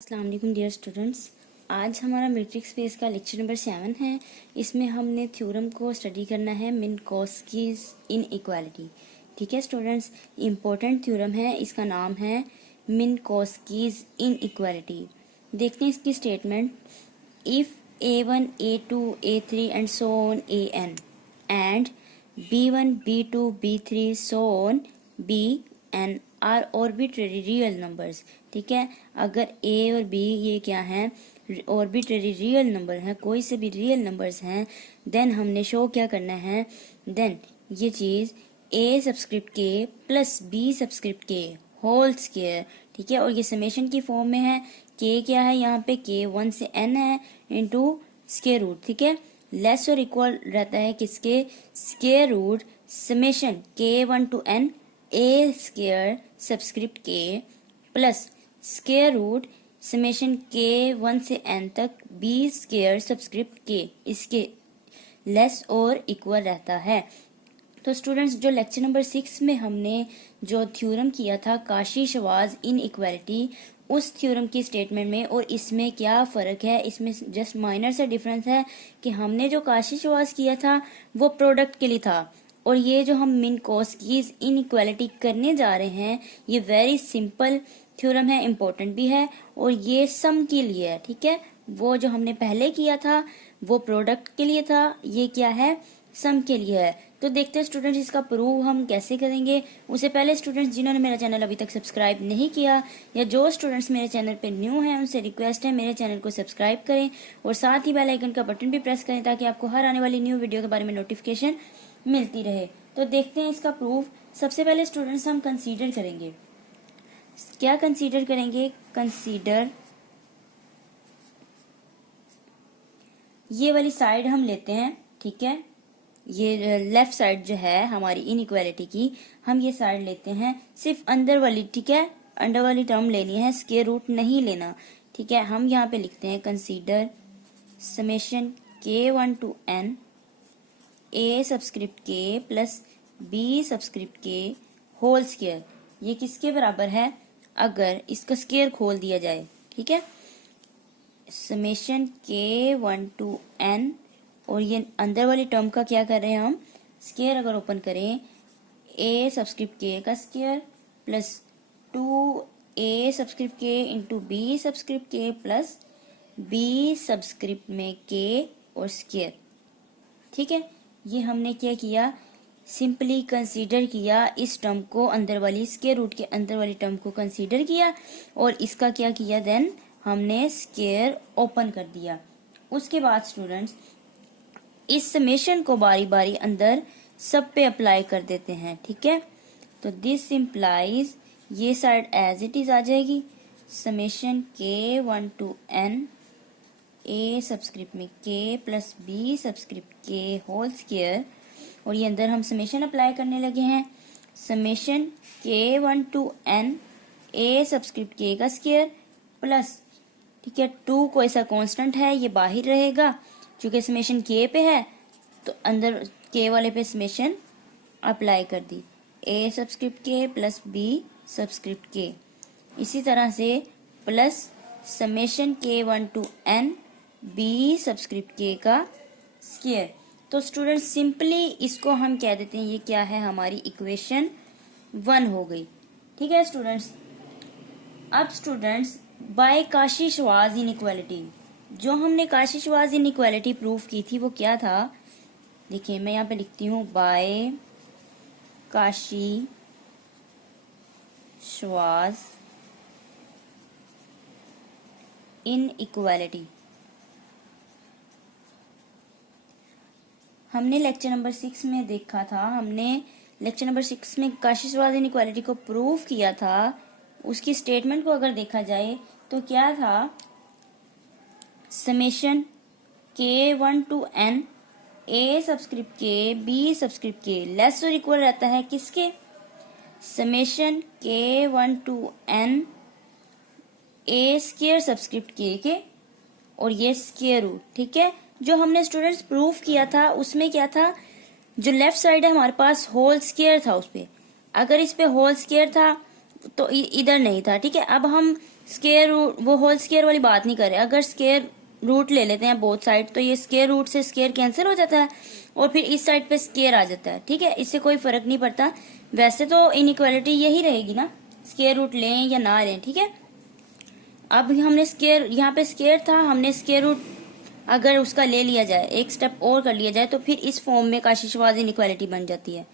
अस्सलाम वालेकुम dear students. आज हमारा मैट्रिक्स स्पेस का लेक्चर नंबर 7 है। इसमें हमने थ्योरम को स्टडी करना है मिन्कोस्कीज इनइक्वालिटी। ठीक है स्टूडेंट्स, इम्पोर्टेंट थ्योरम है, इसका नाम है मिन्कोस्कीज इनइक्वालिटी। देखते हैं इसकी statement. If a1 a2 a3 and so on an and b1 b2 b3 so on bn are arbitrary real numbers. ठीक है, अगर a और b ये क्या हैं, ऑर्बिट्ररी रियल नंबर हैं, कोई से भी रियल नंबर्स हैं, देन हमने शो क्या करना है, देन ये चीज a सब्सक्रिप्ट के प्लस b सब्सक्रिप्ट के होल स्क्वायर। ठीक है, और ये समेशन की फॉर्म में है। k क्या है यहाँ पे, k 1 से n है इंटू स्क्वायर रूट। ठीक है, लेस और इक्वल रहता है किसके, square root summation k1 to n a square subscript k plus square root summation k1 से n तक b स्क्वायर सब्सक्रिप्ट k, इसके लेस और इक्वल रहता है। तो स्टूडेंट्स, जो लेक्चर नंबर 6 में हमने जो थ्योरम किया था काशी-श्वार्ज़ इनइक्वालिटी, उस थ्योरम की स्टेटमेंट में और इसमें क्या फ़र्क है, इसमें जस्ट माइनर सा डिफरेंस है कि हमने जो काशी-श्वार्ज़ किया था वो प्रोडक्ट के लिए था, और ये जो हम मिन्कोस्कीज इनइक्वालिटी करने जा रहे हैं ये वेरी सिंपल थ्योरम है, इम्पोर्टेंट भी है, और ये सम के लिए है। ठीक है, वो जो हमने पहले किया था वो प्रोडक्ट के लिए था, ये क्या है, सम के लिए है। तो देखते हैं स्टूडेंट्स इसका प्रूव हम कैसे करेंगे। उससे पहले स्टूडेंट्स जिन्होंने मेरा चैनल अभी तक सब्सक्राइब नहीं किया या जो स्टूडेंट्स मेरे चैनल पे न्यू हैं उनसे रिक्वेस्ट है मेरे चैनल को सब्सक्राइब करें और साथ ही बेल आइकन का बटन भी प्रेस करें ताकि आपको हर आने वाली न्यू वीडियो के बारे में नोटिफिकेशन मिलती रहे। तो देखते हैं इसका प्रूफ। सबसे पहले स्टूडेंट्स हम कंसीडर करेंगे, क्या कंसीडर करेंगे, कंसीडर ये वाली साइड हम लेते हैं। ठीक है, ये लेफ्ट साइड जो है हमारी इनइक्वालिटी की, हम ये साइड लेते हैं, सिर्फ अंदर वाली। ठीक है, अंडर वाली टर्म लेनी है, स्क्वायर रूट नहीं लेना। ठीक है, हम यहाँ पे लिखते हैं consider summation k1 to n a subscript k plus b subscript k whole square. ये किसके बराबर है, अगर इसका स्क्वायर खोल दिया जाए। ठीक है, समेशन k1 टू n, और ये अंदर वाली टर्म का क्या कर रहे हैं हम, स्क्वायर अगर ओपन करें, a सब्सक्रिप्ट k का square plus 2a subscript k into b subscript k plus b subscript में k और स्क्वायर। ठीक है, ये हमने क्या किया, सिंपली कंसीडर किया इस टर्म को, अंदर वाली स्क्वायर रूट के अंदर वाली टर्म को कंसीडर किया और इसका क्या किया, देन हमने स्क्वायर ओपन कर दिया। उसके बाद स्टूडेंट्स इस समेशन को बारी बारी अंदर सब पे अप्लाई कर देते हैं। ठीक है, तो दिस इम्प्लाइज ये साइड एज इट इज आ जाएगी, summation k1 to n a subscript में k plus b subscript k whole square, और ये अंदर हम समेशन अप्लाई करने लगे हैं, summation k1 to n a subscript k का स्क्वायर प्लस, ठीक है, 2 कोई सा कांस्टेंट है ये बाहर रहेगा, क्योंकि समेशन k पे है तो अंदर k वाले पे समेशन अप्लाई कर दी, a subscript k plus b subscript k। इसी तरह से plus summation k1 to n b subscript k का स्क्वायर। तो स्टूडेंट सिंपली इसको हम कह देते हैं ये क्या है, हमारी इक्वेशन 1 हो गई। ठीक है स्टूडेंट्स, अब स्टूडेंट्स बाय काशी-श्वार्ज़ इनइक्वालिटी, जो हमने काशी-श्वार्ज़ इनइक्वालिटी प्रूफ की थी वो क्या था, देखिए मैं यहाँ पे लिखती हूँ बाय काशी-श्वार्ज़ इनइक्वालिटी। हमने लेक्चर नंबर 6 में देखा था, हमने लेक्चर नंबर 6 में काशी-श्वार्ज़ इनइक्वालिटी को प्रूफ किया था। उसकी स्टेटमेंट को अगर देखा जाए तो क्या था, summation k1 to n a subscript k b subscript k less और इक्वल रहता है किसके, summation k1 to n a square subscript k के, और ये स्क्वायर रूट। ठीक है, जो हमने स्टूडेंट्स प्रूफ किया था उसमें क्या था, जो लेफ्ट साइड है हमारे पास होल स्क्वायर था, उस पे अगर इस पे होल स्क्वायर था तो इधर नहीं था। ठीक है, अब हम स्क्वायर रूट, वो होल स्क्वायर वाली बात नहीं कर रहे। अगर स्क्वायर रूट ले लेते हैं बोथ साइड तो ये स्क्वायर रूट से स्क्वायर कैंसिल हो जाता है और फिर इस साइड पे स्क्वायर आ जाता है। ठीक है, इससे कोई फर्क नहीं पड़ता। वैसे तो इनइक्वालिटी यही रहेगी ना, स्क्वायर रूट लें या ना लें। ठीक है, अब हमने स्क्वायर, यहाँ पे स्क्वायर था, हमने स्क्वायर रूट अगर उसका ले लिया जाए, एक स्टेप और कर लिया जाए, तो फिर इस फॉर्म में काशिशवाज इनइक्वालिटी बन जाती है।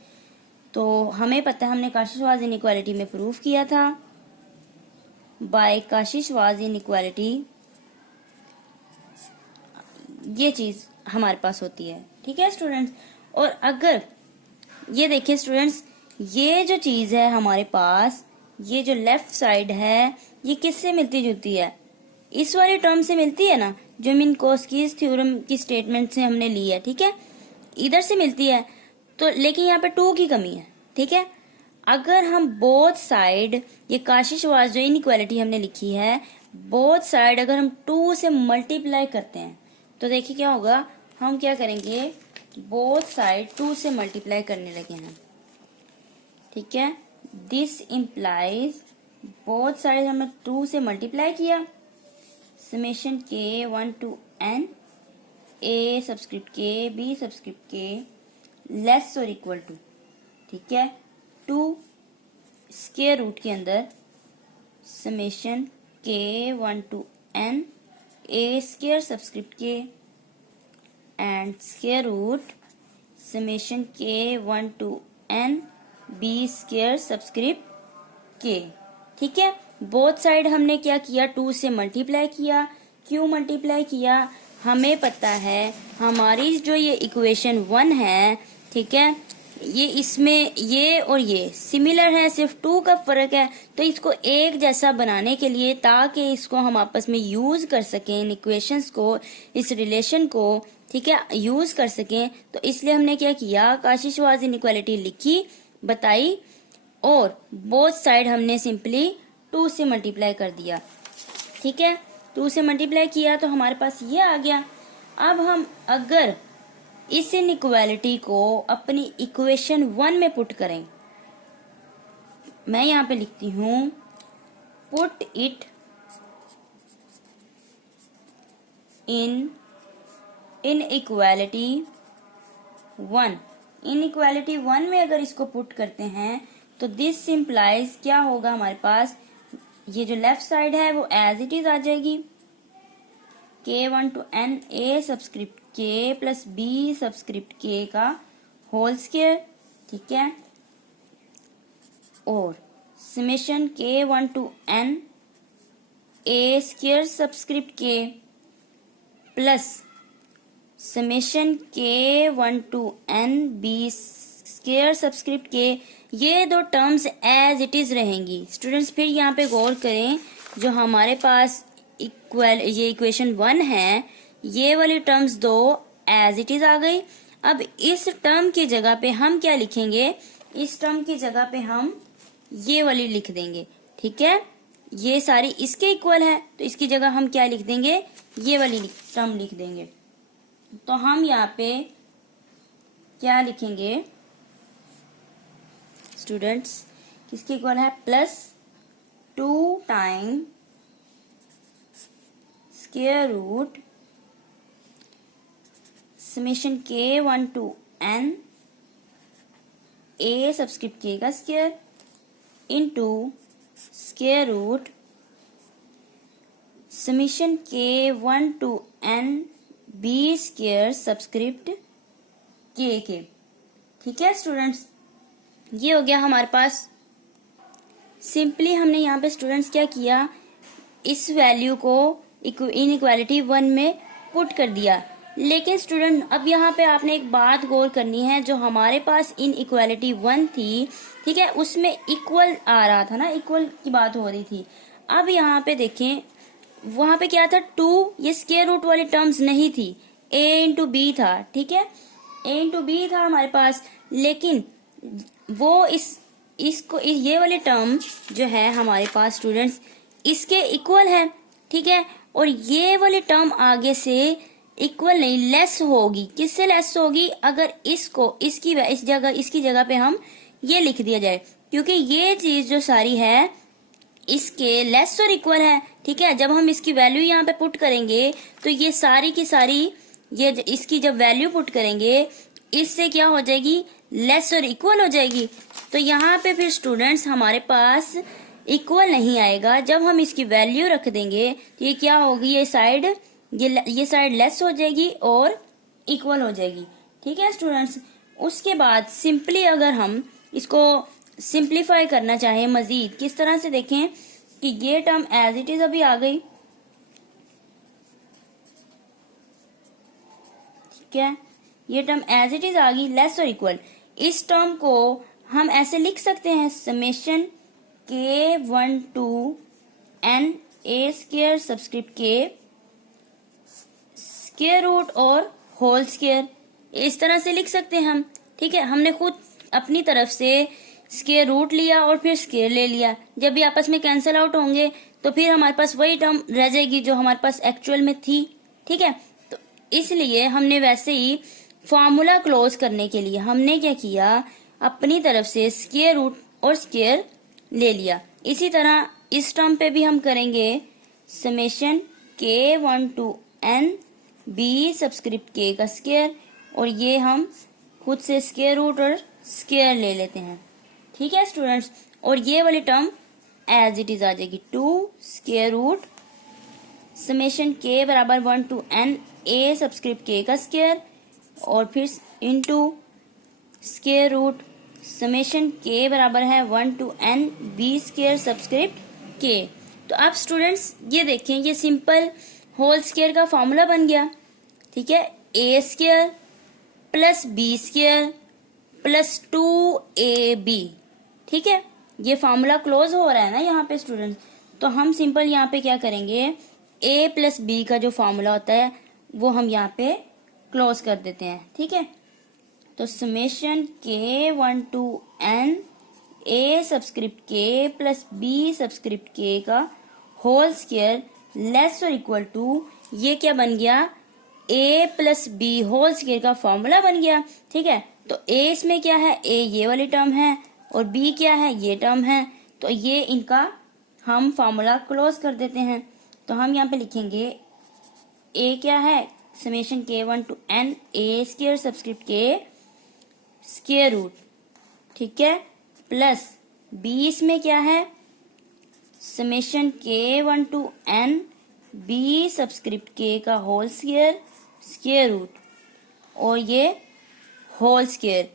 तो हमें पता है, हमने काशिशवाज इनइक्वालिटी में प्रूफ किया था बाय काशिशवाज इनइक्वालिटी, ये चीज हमारे पास होती है। ठीक है स्टूडेंट्स, और अगर ये देखिए स्टूडेंट्स, ये जो चीज है हमारे पास, ये जो लेफ्ट साइड है, ये किससे मिलती जुलती है? इस वाली टर्म से मिलती है ना, जो मिन्कोस्कीज थ्योरम की स्टेटमेंट से हमने ली है। ठीक है, इधर से मिलती है। तो लेकिन यहाँ पे 2 की कमी है। ठीक है, अगर हम बोथ साइड, ये काशिशवाज जो इनइक्वालिटी हमने लिखी है, बोथ साइड अगर हम 2 से मल्टीप्लाई करते हैं तो देखिए क्या होगा। हम क्या करेंगे, बोथ साइड 2 से मल्टीप्लाई करने लगे हैं। ठीक है, दिस इम्प्लाइज, बोथ साइड हमने 2 से मल्टीप्लाई किया, समेशन के 1 to n a सबस्क्रिप्ट के b सबस्क्रिप्ट के लेस और इक्वल टू, ठीक है, 2 स्क्वायर रूट के अंदर समेशन के 1 to n a square subscript के एंड स्क्वायर रूट समेशन के 1 to n b square subscript के। ठीक है, बोथ साइड हमने क्या किया, 2 से मल्टीप्लाई किया। क्यों मल्टीप्लाई किया? हमें पता है हमारी जो ये इक्वेशन 1 है, ठीक है, ये इसमें ये और ये सिमिलर है, सिर्फ 2 का फर्क है। तो इसको एक जैसा बनाने के लिए, ताकि इसको हम आपस में यूज कर सकें, इन इक्वेशंस को, इस रिलेशन को, ठीक है, यूज कर सकें, तो इसलिए हमने क्या किया, काशिशवाज इनइक्वालिटी लिखी, बताई, और बोथ साइड हमने सिंपली 2 से मल्टीप्लाई कर दिया। ठीक है, 2 से मल्टीप्लाई किया तो हमारे पास ये आ गया। अब हम अगर इस इनइक्वालिटी को अपनी इक्वेशन 1 में पुट करें, मैं यहां पे लिखती हूं, put it in inequality 1। Inequality 1 में अगर इसको पुट करते हैं तो दिस सिंप्लाइज क्या होगा, हमारे पास ये जो लेफ्ट साइड है वो एज इट इज आ जाएगी, k1 to n a subscript k plus b subscript k का होल स्क्वायर। ठीक है, और summation k1 to n a square subscript k plus summation k1 to n b square subscript के, ये 2 terms as it is रहेंगी। Students फिर यहाँ पे गौर करें, जो हमारे पास ये इक्वेशन 1 है, ये वाली टर्म्स 2 एज इट इज आ गई। अब इस टर्म की जगह पे हम क्या लिखेंगे, इस टर्म की जगह पे हम ये वाली लिख देंगे। ठीक है, ये सारी इसके इक्वल है, तो इसकी जगह हम क्या लिख देंगे, ये वाली टर्म लिख देंगे। तो हम यहाँ पे क्या लिखेंगे स्टूडेंट्स, किसके इक्वल है, plus 2 time square root summation k1 to n a subscript k का square into square root summation k1 to n b square subscript k के। ठीक है स्टूडेंट्स, ये हो गया हमारे पास। सिंपली हमने यहाँ पे स्टूडेंट्स क्या किया, इस वैल्यू को इनइक्वालिटी 1 में पुट कर दिया। लेकिन स्टूडेंट अब यहाँ पे आपने एक बात गौर करनी है, जो हमारे पास इनइक्वालिटी 1 थी, ठीक है, उसमें इक्वल आ रहा था ना, इक्वल की बात हो रही थी। अब यहाँ पे देखें, वहां पे क्या था, 2, ये स्क्वायर रूट वाली टर्म्स नहीं थी, a इंटू बी था। ठीक है, a इंटू बी था हमारे पास, लेकिन वो इसको ये वाली टर्म जो है हमारे पास स्टूडेंट्स, इसके इक्वल है। ठीक है, और ये वाली टर्म आगे से इक्वल नहीं, लेस होगी। किससे लेस होगी, अगर इसको इसकी जगह पे हम ये लिख दिया जाए, क्योंकि ये चीज जो सारी है इसके लेस और इक्वल है। ठीक है, जब हम इसकी वैल्यू यहाँ पे पुट करेंगे तो ये सारी की सारी ये इसकी जब वैल्यू पुट करेंगे इससे क्या हो जाएगी, लेस और इक्वल हो जाएगी। तो यहाँ पे फिर स्टूडेंट्स हमारे पास इक्वल नहीं आएगा। जब हम इसकी वैल्यू रख देंगे तो ये क्या होगी, ये साइड लेस हो जाएगी और इक्वल हो जाएगी। ठीक है स्टूडेंट्स, उसके बाद सिंपली अगर हम इसको सिंप्लीफाई करना चाहें मजीद, किस तरह से देखें कि ये टर्म एज इट इज अभी आ गई। ठीक है, ये टर्म एज इट इज आ गई, लेस और इक्वल। इस टर्म को हम ऐसे लिख सकते हैं, summation k1 to n a square subscript k square root और होल स्क्वायर, इस तरह से लिख सकते हैं हम। ठीक है, हमने खुद अपनी तरफ से स्क्वायर रूट लिया और फिर स्क्वायर ले लिया। जब भी आपस में कैंसिल आउट होंगे तो फिर हमारे पास वही टर्म रह जाएगी जो हमारे पास एक्चुअल में थी। ठीक है, तो इसलिए हमने वैसे ही फॉर्मूला क्लोज करने के लिए हमने क्या किया, अपनी तरफ से स्क्वायर रूट और स्क्वायर ले लिया। इसी तरह इस टर्म पे भी हम करेंगे, summation k1 to n b subscript k का स्क्वायर, और ये हम खुद से स्क्वायर रूट और स्क्वायर ले लेते हैं। ठीक है स्टूडेंट्स, और ये वाली टर्म एज इट इज आ जाएगी 2 स्क्वायर रूट समेशन k बराबर 1 to n a subscript k का स्क्वायर और फिर into square root summation k बराबर है 1 to n b square subscript k। तो अब स्टूडेंट्स ये देखें, ये सिंपल होल स्क्वायर का फॉर्मूला बन गया। ठीक है, a square plus b square plus 2ab। ठीक है, ये फॉर्मूला क्लोज हो रहा है ना यहाँ पे स्टूडेंट्स। तो हम सिंपल यहाँ पे क्या करेंगे, a प्लस b का जो फॉर्मूला होता है वो हम यहाँ पे क्लोज कर देते हैं। ठीक है, तो summation k1 to n a subscript k plus b subscript k का होल स्क्वायर लेस और इक्वल टू, ये क्या बन गया, a plus b whole square का फॉर्मूला बन गया। ठीक है, तो a इसमें क्या है, a ये वाली टर्म है और b क्या है, ये टर्म है। तो ये इनका हम फॉर्मूला क्लोज कर देते हैं। तो हम यहाँ पे लिखेंगे a क्या है, summation k1 to n a square subscript k square root, ठीक है, प्लस b इसमें क्या है, summation k1 to n b subscript k का होल स्क्वायर स्क्वायर रूट और ये होल स्क्वायर।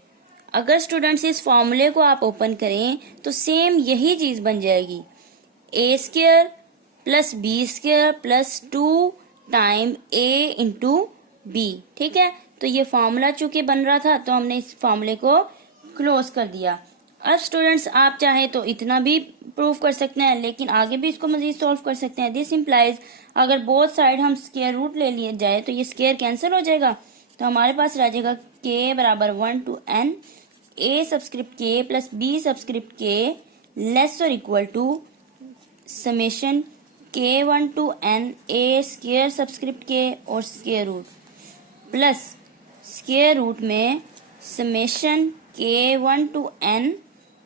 अगर स्टूडेंट्स इस फॉर्मूले को आप ओपन करें तो सेम यही चीज बन जाएगी, a square plus b square plus 2 time a into b। ठीक है, तो ये फॉर्मूला चूंकि बन रहा था तो हमने इस फॉर्मूले को क्लोज कर दिया। अब स्टूडेंट्स आप चाहे तो इतना भी प्रूव कर सकते हैं, लेकिन आगे भी इसको मजीद सॉल्व कर सकते हैं। दिस इम्प्लाइज अगर बोथ साइड हम स्क्वायर रूट ले लिए जाए तो ये स्क्वायर कैंसिल हो जाएगा। तो हमारे पास रह जाएगा k बराबर 1 to n a subscript k plus b subscript k less और equal to summation k1 to n a square subscript k और square root plus square root में summation k1 to n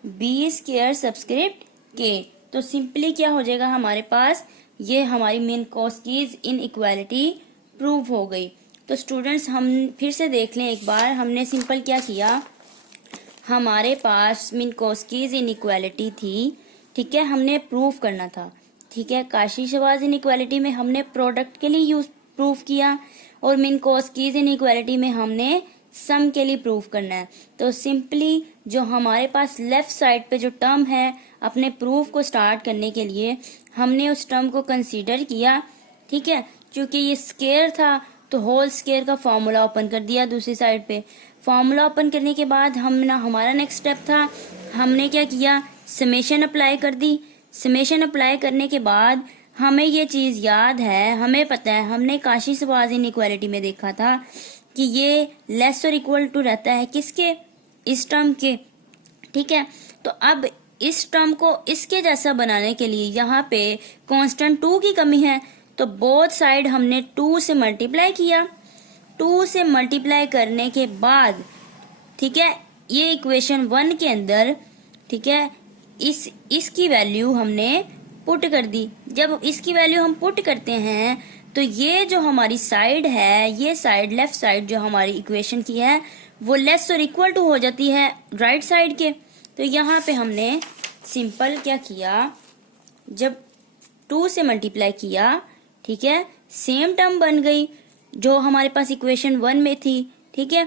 b square subscript k। तो simply क्या हो जाएगा हमारे पास, ये हमारी मिनकोस्कीज इनइक्वालिटी प्रूव हो गई। तो स्टूडेंट्स हम फिर से देख लें एक बार, हमने सिंपल क्या किया, हमारे पास मिनकोस्कीज इनइक्वालिटी थी। ठीक है, हमने प्रूव करना था। ठीक है, काशी-शेवाज इनइक्वालिटी में हमने प्रोडक्ट के लिए यूज प्रूव किया और मिनकोस्कीज इनइक्वालिटी में हमने सम के लिए प्रूव करना है। तो सिंपली जो हमारे पास लेफ्ट साइड पे जो टर्म है, अपने प्रूफ को स्टार्ट करने के लिए हमने उस टर्म को कंसीडर किया। ठीक है, क्योंकि ये स्क्वायर था तो होल स्क्वायर का फॉर्मूला ओपन कर दिया दूसरी साइड पे। फॉर्मूला ओपन करने के बाद हमारा नेक्स्ट स्टेप था, हमने क्या किया, समेशन अप्लाई कर दी। समेशन अप्लाई करने के बाद हमें ये चीज याद है, हमें पता है, हमने काशी-शेवाज इनइक्वालिटी में देखा था कि ये लेस और इक्वल टू रहता है किसके, इस टर्म के। ठीक है, तो अब इस टर्म को इसके जैसा बनाने के लिए यहाँ पे कांस्टेंट 2 की कमी है, तो बोथ साइड हमने 2 से मल्टीप्लाई किया। 2 से मल्टीप्लाई करने के बाद, ठीक है, ये इक्वेशन 1 के अंदर, ठीक है, इसकी वैल्यू हमने पुट कर दी। जब इसकी वैल्यू हम पुट करते हैं तो ये जो हमारी साइड है, ये साइड लेफ्ट साइड जो हमारी इक्वेशन की है वो लेस और इक्वल टू हो जाती है राइट साइड के। तो यहाँ पे हमने सिंपल क्या किया, जब 2 से मल्टीप्लाई किया, ठीक है, सेम टर्म बन गई जो हमारे पास इक्वेशन 1 में थी, ठीक है,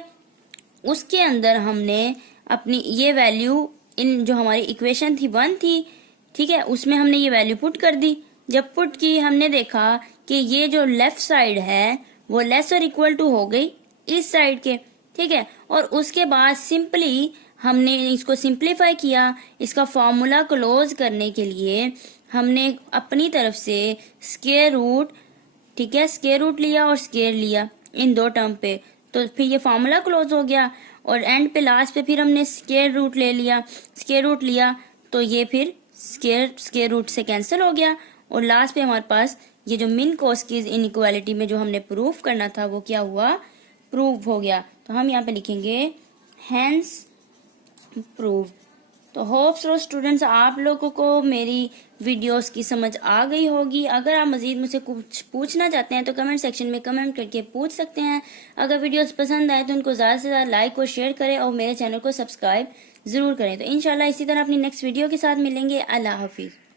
उसके अंदर हमने अपनी ये वैल्यू इन जो हमारी इक्वेशन थी 1 थी, ठीक है, उसमें हमने ये वैल्यू पुट कर दी। जब पुट की हमने देखा कि ये जो लेफ्ट साइड है वो लेस और इक्वल टू हो गई इस साइड के, ठीक है, और उसके बाद सिंपली हमने इसको सिंप्लीफाई किया। इसका फॉर्मूला क्लोज करने के लिए हमने अपनी तरफ से स्क्वायर रूट, ठीक है, स्क्वायर रूट लिया और स्क्वायर लिया इन दो टर्म पे, तो फिर ये फॉर्मूला क्लोज हो गया। और एंड पे लास्ट पे फिर हमने स्क्वायर रूट ले लिया, स्क्वायर रूट लिया तो ये फिर स्क्वायर रूट से कैंसिल हो गया। और लास्ट पे हमारे पास ये जो मिन कॉस की इनइक्वालिटी में जो हमने प्रूफ करना था वो क्या हुआ, प्रूव हो गया। तो हम यहाँ पे लिखेंगे हैंस प्रूव। तो होप सो स्टूडेंट्स आप लोगों को मेरी वीडियोस की समझ आ गई होगी। अगर आप मजीद मुझसे कुछ पूछना चाहते हैं तो कमेंट सेक्शन में कमेंट करके पूछ सकते हैं। अगर वीडियोस पसंद आए तो उनको ज़्यादा से ज़्यादा लाइक और शेयर करें और मेरे चैनल को सब्सक्राइब ज़रूर करें। तो इंशाल्लाह इसी तरह अपनी नेक्स्ट वीडियो के साथ मिलेंगे। अल्लाह हाफिज़।